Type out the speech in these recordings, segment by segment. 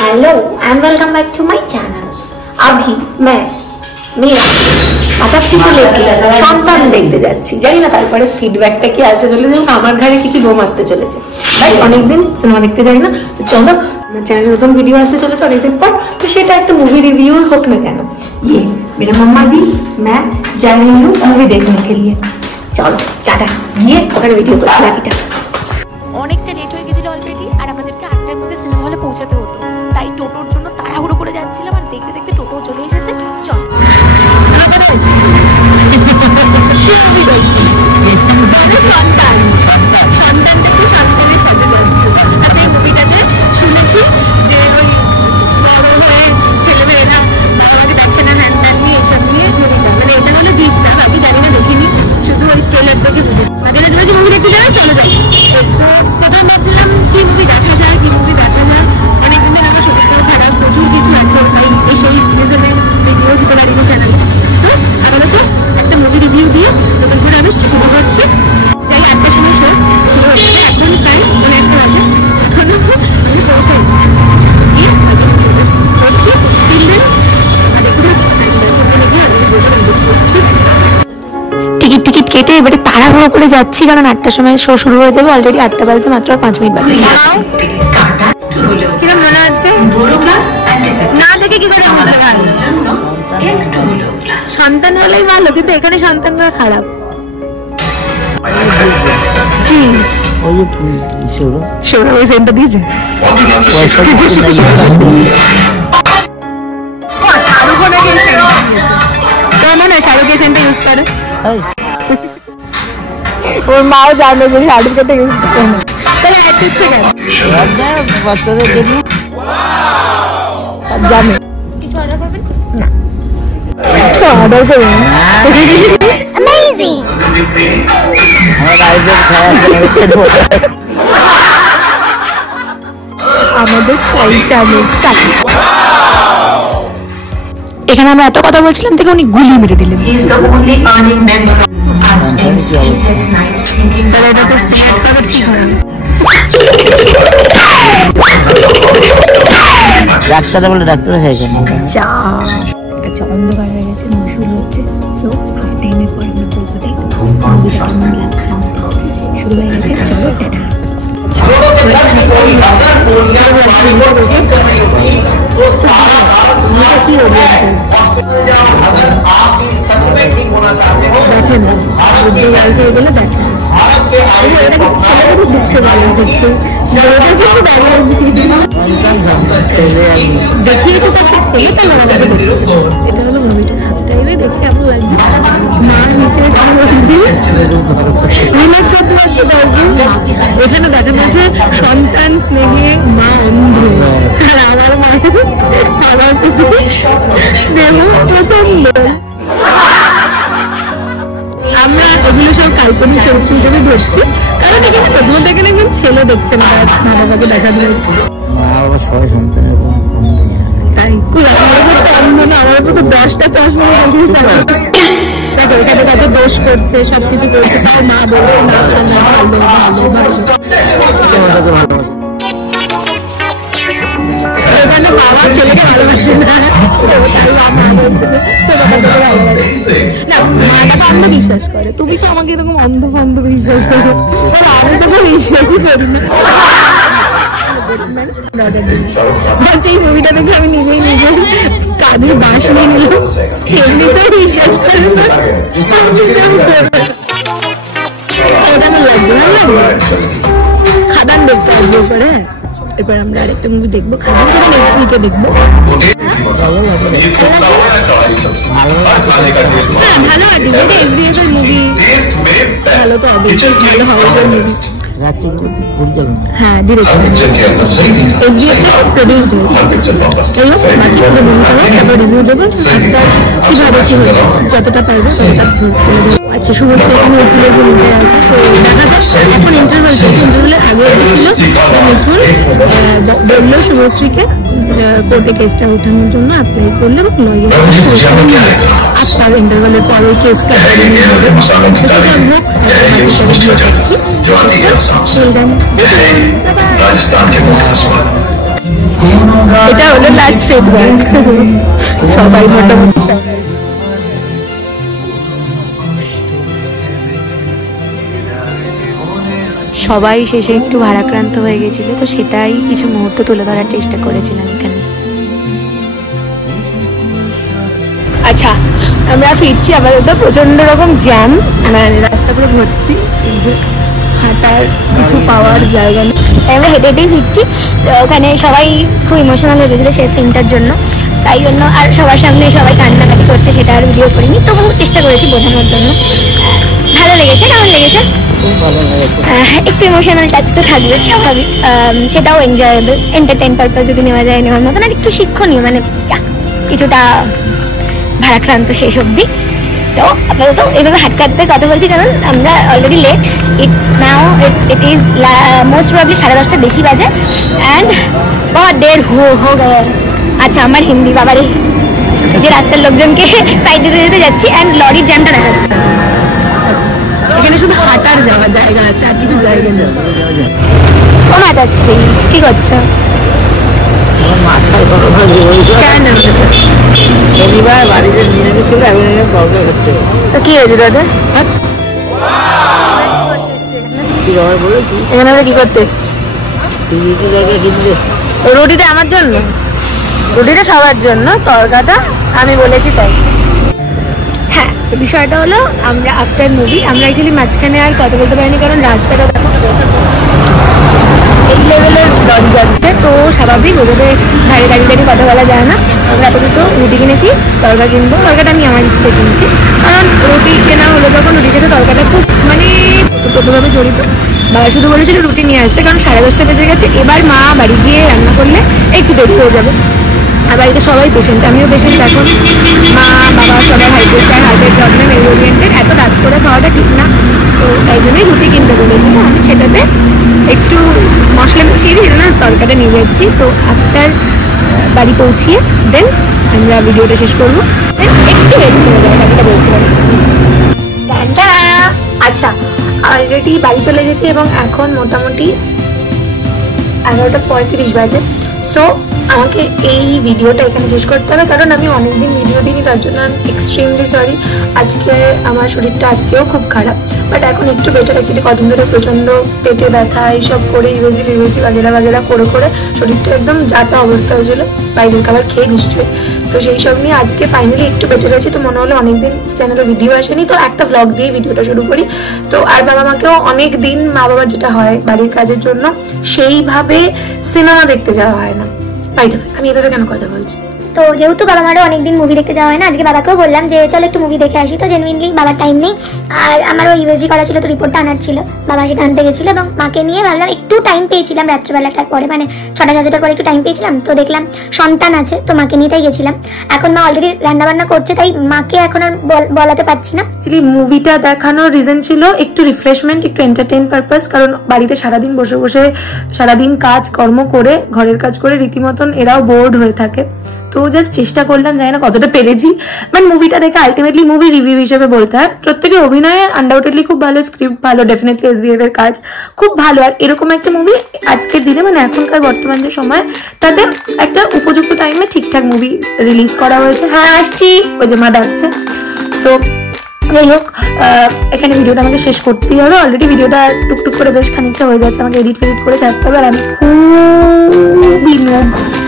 Hello and welcome back to my channel. अभी मैं মাতাশ্রী को लेके সন্তান দেখতে যাচ্ছি। জানি না তারপরে ফিডব্যাকটা কি আসতে চলেছে, যেমন আমার ঘরে কি বোম আসতে চলেছে। তাই অনেকদিন সিনেমা দেখতে যাই না, তো চলো চ্যানেলে নতুন ভিডিও আসতে চলেছে অনেকদিন পর, তো সেটা একটা মুভি रिव्यू হোক না কেন। ये मेरा मम्मा जी मैं जा रही हूँ मूवी देखने के लिए। চলো টাটা, গিয়ে ওখানে ভিডিও করছি বাকিটা। অনেকটা লেট হয়ে গেছিল অলরেডি, আর আমাদেরকে 8টার মধ্যে সিনেমা হলে পৌঁছাতে হতো, তাই টোটোর জন্য তাড়াহুড়ো করে যাচ্ছিলাম, আর দেখতে দেখতে টোটো চলে এসেছে। চল আচ্ছা, এই মুভিটাতে শুনেছি যে ওই বড় হয়ে ছেলেমেয়েরা আমাকে দেখে না হ্যান্ড ম্যান নিয়ে এসব নিয়ে মুভিটা, মানে এটা হলো জিসটা। আমি জানি না, দেখিনি, শুধু ওই ট্রেলার দেখে বুঝেছি। মাঝে মাঝে মাঝে মুভি দেখতে যাবে, চলে যাই। তো প্রথম ভাবছিলাম কি মুভি দেখা যায়, অনেকদিন ধরে আমার শরীরটাও খারাপ, প্রচুর কিছু আছে, তাই সেই রিজনে ভিডিও দিতে পারি না চ্যানেলে। তো আপাতত একটা মুভি রিভিউ দিয়ে নতুন করে আমি শুরু করছি। যাই 8টার সময় শুরু হচ্ছে, এখন প্রায় 1:30 বাজে, এখনো আমি পৌঁছাই করছি। টিকিট কেটে এবারে তাড়াহুড়ো করে যাচ্ছি, কারণ 8টার সময় শো শুরু হয়ে যাবে। অলরেডি 8টা বাজে, মাত্র 5 মিনিট বাকি। কিরকম মনে হচ্ছে? না দেখে কি করে সন্তান হলেই ভালো, কিন্তু এখানে সন্তানরা খারাপ। ওই সেন্টার দিয়েছে শাহরুখের সেন্টার ইউজ করে। ওর মাও জানে যে শাহরুখের ইউজ করে না, তাহলে এত ইচ্ছে কেন বাচ্চাদের জন্য জানে। কিছু অর্ডার করবেন না? অর্ডার করবেন? অ্যামেজিং। আমাদের পয়সা নেই। এখানে আমরা এত কথা বলছিলাম থেকে উনি গুলি মেরে দিলেন। ডাক্তার বলে ডাক্তার আচ্ছা, অন্ধকার হয়ে গেছে, মুভি শুরু হচ্ছে। সো হাফ টাইমের পর আমরা কলকাতায় মুভিটা কেমন লাগছে শুরু হয়ে গেছে। চলো টাটা। কি দেখেন বয়স হয়ে গেলে দেখেন, এটা কিন্তু ছেলেদের উদ্দেশ্যে ব্যবহার করছে, দেখিয়েছে তাকে ছেলেটা। এটা হলো মুভিটা হাফ টাইমে দেখে কেমন লাগছে। মা হিসেবে এখানে দেখা যাচ্ছে সন্তান স্নেহে মা অন্ধ, আর আমার মা আমার প্রতি স্নেহ প্রচন্ড। আমরা এগুলো সব কাল্পনিক চরিত্র হিসেবে ধরছি, কারণ এখানে প্রথমত এখানে একজন ছেলে দেখছে না, মা বাবাকে দেখানো হয়েছে। তাই আমার তো অন্ধ না, আমার তো 10টা চশমা দেখো, এখানে কত দোষ করছে, সবকিছু করছে, তার মা বলছে না ভালো ভালো ভালো। এখানে বাবা ছেলেকে ভালোবাসে না, মা বলছে যে না, মাটা তো অন্ধ বিশ্বাস করে। তুমি তো আমাকে এরকম অন্ধ ফন্ধ বিশ্বাস করো, আমি তো বিশ্বাসই করি না। এই মুভিটা দেখে আমি নিজেই নিজের কাঁধে বাঁশ নিয়ে নিলাম, এমনিতেও বিশ্বাস করি না। খাদান দেখতে আসবো পরে, এরপর আমরা আরেকটা মুভি দেখবো, খাদান নেক্সট উইকে দেখবো। হ্যাঁ ভালো আর্টি, এটা SBF এর মুভি, ভালো তো অবশ্যই ভালো হাউসের মুভি। হ্যাঁ ডিরেকশন SBF প্রডিউসড হয়েছে। তারপর রিভিউ দেবো, কিভাবে কি হয়েছে, যতটা পারবে ততটা তুলে দেবো। আচ্ছা, শুভশ্রী এখানে উকিলের ভূমিকায় আছে, তো দেখা যাক। এখন ইন্টারভেল চলছে, ইন্টারভেলের আগে ছিল মিঠুন বললো শুভশ্রীকে কোর্টে কেসটা ওঠানোর জন্য অ্যাপ্লাই করলে, এবং লয়ার আপনার ইন্টারভেলের পর ওই কেসটা হবে। সেসব হোক, এটা হলো লাস্ট ফিডব্যাক। সবাই মোটামুটি সবাই শেষে একটু ভারাক্রান্ত হয়ে গেছিল, তো সেটাই কিছু মুহূর্ত তুলে ধরার চেষ্টা করেছিলাম এখানে। আচ্ছা, আমরা ফিরছি। আপাতত প্রচন্ড রকম জ্যাম, মানে রাস্তা পুরো ভর্তি, হাঁটার কিছু পাওয়ার জায়গা নেই। আমরা হেঁটে হেঁটেই ফিরছি। ওখানে সবাই খুব ইমোশনাল হয়ে গেছিলো সেই সিনটার জন্য, তাই জন্য আর সবার সামনে সবাই কান্নাকাটি করছে সেটা আর ভিডিও করিনি, তবু চেষ্টা করেছি বোঝানোর জন্য। ভালো লেগেছে। কেমন লেগেছে? একটু ইমোশনাল টাচ তো থাকবে, স্বাভাবিক। সেটাও এনজয়েবল, এন্টারটেইন পারপাস যদি নেওয়া যায় নেওয়ার মতন, আর একটু শিক্ষণীয়, মানে কিছুটা ভারাক্রান্ত শেষ অব্দি। তো আপাতত এইভাবে হাত কাটতে কথা বলছি কারণ আমরা already late. It's now it is most probably 10:30 বেশি বাজে অ্যান্ড বহুত দের হো গয়া। আচ্ছা, আমার হিন্দি বাবারে, যে রাস্তার লোকজনকে সাইড দিতে যেতে যাচ্ছি অ্যান্ড লরির জ্যামটা দেখাচ্ছি। এখানে শুধু হাঁটার জায়গা আছে, আর কিছু জায়গা নেই। কোন হাঁটাচ্ছি? কি করছো? কেন শনিবার বাড়িতে নিয়ে গেছিল, কি হয়েছে দাদা? এখানে আমরা কি করতে এসছি? রুটিটা আমার জন্য, রুটিটা সবার জন্য, তরকাটা আমি বলেছি তাই। হ্যাঁ, বিষয়টা হলো আমরা আফটার মুভি, আমরা অ্যাকচুয়ালি মাঝখানে আর কথা বলতে পারিনি কারণ রাস্তাটা এই লেভেলের লরি যাচ্ছে, তো স্বাভাবিক ওভাবে ধারে দাঁড়িয়ে কথা বলা যায় না। আমরা আপাতত রুটি কিনেছি, তরকা কিনবো। তরকাটা আমি আমার ইচ্ছে কিনছি, কারণ রুটি কেনা হলো যখন রুটির সাথে তরকাটা খুব মানে ওতপ্রোতভাবে জড়িত। বাবা শুধু বলেছিল রুটি নিয়ে আসতে, কারণ 10:30 বেজে গেছে। এবার মা বাড়ি গিয়ে রান্না করলে একটু দেরি হয়ে যাবে, আর বাড়িতে সবাই পেশেন্ট, আমিও পেশেন্ট। এখন মা বাবা সবাই হাই প্রেশার, হার্টের প্রবলেম, এই ওরিয়েন্টেড, এত রাত করে খাওয়াটা ঠিক না। তো তাই জন্যই রুটি কিনতে বলেছিল। আমি সেটাতে একটু মশলা মিশিয়ে দিই না, তরকাটা নিয়ে যাচ্ছি। তো আফটার বাড়ি পৌঁছিয়ে দেন আমরা ভিডিওটা শেষ করবো। একটু ওয়েট করে যাই, বাকিটা বলছিলাম। আচ্ছা, অলরেডি বাড়ি চলে এসেছি এবং এখন মোটামুটি 11:35 বাজে। সো আমাকে এই ভিডিওটা এখানে শেষ করতে হবে, কারণ আমি অনেকদিন ভিডিও দিইনি, তার জন্য আমি এক্সট্রিমলি সরি। আজকে আমার শরীরটা আজকেও খুব খারাপ, বাট এখন একটু বেটার। অ্যাকচুয়ালি কদিন ধরে প্রচণ্ড পেটে ব্যথা এইসব করে ইউএসি বাগেরা করে শরীরটা একদম যাতা অবস্থা হয়েছিল, বাইরের খাবার খেয়ে নিশ্চয়ই। তো সেই সব নিয়ে আজকে ফাইনালি একটু বেটার আছে। তো মনে হলো অনেকদিন চ্যানেলে ভিডিও আসেনি, তো একটা ব্লগ দিয়ে ভিডিওটা শুরু করি। তো আর বাবা মাকেও অনেক দিন, মা বাবার যেটা হয় বাড়ির কাজের জন্য, সেইভাবে সিনেমা দেখতে যাওয়া হয় না। আমি এভাবে কেন কথা বলছি? তো যেহেতু বাবা মারও অনেকদিন মুভি দেখতে যাওয়া হয় না, আজকে বাবাকেও বললাম যে চলো একটু মুভি দেখে আসি। তো জেনুইনলি বাবার টাইম নেই, আর আমারও ইউএসজি করা ছিল, তো রিপোর্টটা আনার ছিল। বাবা সেটা আনতে গেছিল এবং মাকে নিয়ে ভাবলাম একটু টাইম পেয়েছিলাম রাত্রেবেলাটার পরে, মানে 6:30 পরে একটু টাইম পেয়েছিলাম। তো দেখলাম সন্তান আছে, তো মাকে নিয়ে তাই গেছিলাম। এখন মা অলরেডি রান্না বান্না করছে, তাই মাকে এখন আর বলাতে পারছি না। অ্যাকচুয়ালি মুভিটা দেখানোর রিজন ছিল একটু রিফ্রেশমেন্ট, একটু এন্টারটেইন পারপাস, কারণ বাড়িতে সারাদিন বসে বসে সারাদিন কাজ কর্ম করে, ঘরের কাজ করে রীতিমতন এরাও বোর্ড হয়ে থাকে। তো জাস্ট চেষ্টা করলাম, জানি না কতটা পেরেছি, বাট মুভিটা দেখে আলটিমেটলি মুভি রিভিউ হিসেবে বলতে হয় প্রত্যেকের অভিনয়ে আনডাউটেডলি খুব ভালো, স্ক্রিপ্ট ভালো, ডেফিনেটলি এসবিএফ এর কাজ খুব ভালো। আর এরকম একটা মুভি আজকের দিনে, মানে এখনকার বর্তমান যে সময়, তাতে একটা উপযুক্ত টাইমে ঠিকঠাক মুভি রিলিজ করা হয়েছে। হ্যাঁ আসছি, ওই যে মা ডাকছে। তো যাই হোক, এখানে ভিডিওটা আমাকে শেষ করতেই হবে। অলরেডি ভিডিওটা টুকটুক করে বেশ খানিকটা হয়ে যাচ্ছে, আমাকে এডিট করে ছাড়তে হবে, আর আমি খুবই নোব,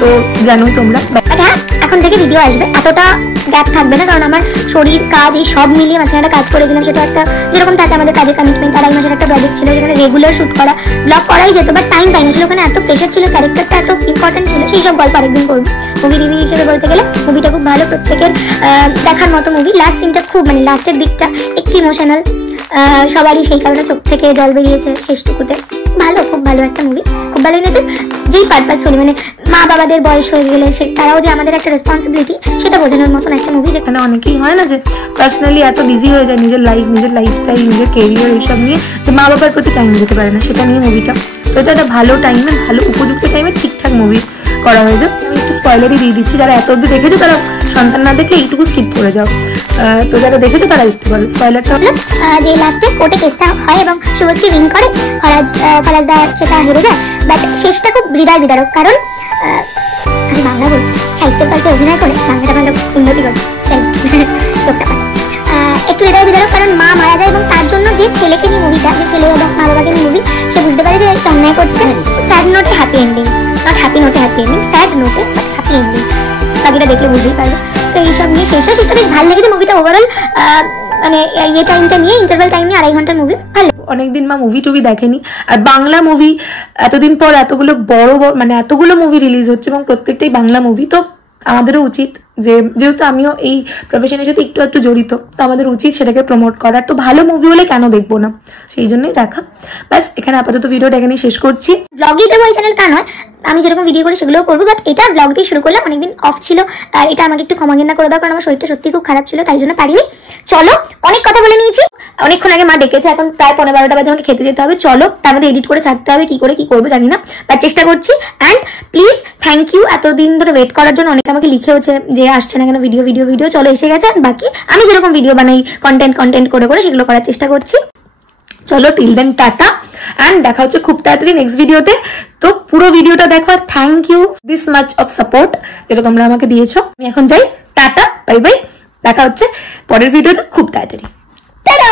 তো জানো তোমরা। হ্যাঁ, এখন থেকে ভিডিও আসবে, এতটা গ্যাপ থাকবে না, কারণ আমার শরীর কাজ এই সব মিলিয়ে মাঝখানে একটা কাজ করেছিলাম। সেটা একটা যেরকম থাকে আমাদের কাজের কমিটমেন্ট, আর এই মাসের একটা প্রজেক্ট ছিল যেখানে রেগুলার শুট করা, ব্লগ করাই যেত, বাট টাইম পাইনি। ছিল ওখানে এত প্রেশার ছিল, ক্যারেক্টারটা এত ইম্পর্টেন্ট ছিল, সেই সব গল্প আরেকদিন করবো। মুভি রিভিউ হিসেবে বলতে গেলে মুভিটা খুব ভালো, প্রত্যেকের দেখার মতো মুভি। লাস্ট সিনটা খুব, মানে লাস্টের দিকটা একটু ইমোশনাল, সবারই সেই কারণে চোখ থেকে জল বেরিয়েছে শেষটুকুতে। ভালো, খুব ভালো একটা মুভি, খুব ভালো লেগেছে। যেই পারপাসফুলি, মানে মা বাবাদের বয়স হয়ে গেলে তারাও যে আমাদের একটা রেসপন্সিবিলিটি, সেটা বোঝানোর মতন একটা মুভি। যেখানে অনেকেই হয় না যে পার্সোনালি এত বিজি হয়ে যায় নিজের লাইফস্টাইল, নিজের কেরিয়ার এইসব নিয়ে, যে মা বাবার প্রতি টাইম দিতে পারে না, সেটা নিয়ে মুভিটা। তো এটা একটা ভালো টাইমে, ভালো উপযুক্ত টাইমে ঠিকঠাক মুভি করা হয়েছে। আমি একটু স্পয়লারই দিয়ে দিচ্ছি, যারা এত অব্দি দেখেছো তারা সন্তান না দেখলে এইটুকু স্কিপ করে যাও, তো যারা দেখেছো তারা দেখতে পারো। স্পয়লারটা হলো যে লাস্টে কোর্টে কেসটা হয় এবং শুভশ্রী উইন করে, ফরাজদা সেটা হেরে যায়, বাট শেষটা খুব হৃদয় বিদারক। কারণ আমি বাংলা বাংলা বলছি, সাহিত্যের গল্পে অভিনয় করে বাংলাটা ভালো উন্নতি করছে, লোকটা একটু হৃদয় বিদারক। কারণ মা মারা যায় এবং তার জন্য যে ছেলেকে নিয়ে মুভিটা, যে ছেলে এবং মা বাবাকে নিয়ে মুভি, সে বুঝতে পারে যে সে অন্যায় করছে। স্যাড নোটে হ্যাপি এন্ডিং, নট হ্যাপি নোটে হ্যাপি এন্ডিং, স্যাড নোটে বাট হ্যাপি এন্ডিং, বাকিটা দেখলে বুঝতেই পারবে। তো এইসব নিয়ে শেষটা বেশ ভালো লেগেছে মুভিটা। ওভারঅল মানে টাইমটা নিয়ে, ইন্টারভেল টাইম নিয়ে 2.5 ঘন্টার মুভি ভালো। অনেকদিন মা মুভি টুভি দেখেনি, আর বাংলা মুভি এতদিন পর এতগুলো বড় মানে এতগুলো মুভি রিলিজ হচ্ছে এবং প্রত্যেকটাই বাংলা মুভি। তো আমাদেরও উচিত যে, যেহেতু আমিও এই প্রফেশনের সাথে একটু জড়িত, তো আমাদের উচিত সেটাকে প্রমোট করার। তো ভালো মুভি হলে কেন দেখবো না, সেই জন্যই দেখা। ব্যাস, এখানে আপাতত ভিডিওটা এখানেই শেষ করছি। ব্লগই দেবো এই চ্যানেল তা নয়, আমি যেরকম ভিডিও করি সেগুলোও করবো, বাট এটা ব্লগ দিয়ে শুরু করলাম, অনেকদিন অফ ছিল, আর এটা আমাকে একটু ক্ষমা ঘেন্না করে দাও, কারণ আমার শরীরটা সত্যি খুব খারাপ ছিল, তাই জন্য পারিনি। চলো, অনেক কথা বলে নিয়েছি, অনেকক্ষণ আগে মা ডেকেছে, এখন প্রায় 11:15 বাজে, আমাকে খেতে যেতে হবে। চলো, তার মধ্যে এডিট করে ছাড়তে হবে, কি করবো জানি না, বাট চেষ্টা করছি। অ্যান্ড প্লিজ থ্যাংক ইউ এতদিন ধরে ওয়েট করার জন্য। অনেকে আমাকে লিখেওছে যে আসছে না কেন ভিডিও, চলো এসে গেছে। বাকি আমি যেরকম ভিডিও বানাই কন্টেন্ট করে সেগুলো করার চেষ্টা করছি। চলো, টিল দেন টাটা, অ্যান্ড দেখা হচ্ছে খুব তাড়াতাড়ি নেক্সট ভিডিওতে। তো পুরো ভিডিওটা দেখো, আর thank you this much of support যেটা তোমরা আমাকে দিয়েছো। আমি এখন যাই, টাটা, বাই বাই, দেখা হচ্ছে পরের ভিডিওতে খুব তাড়াতাড়ি। টাটা।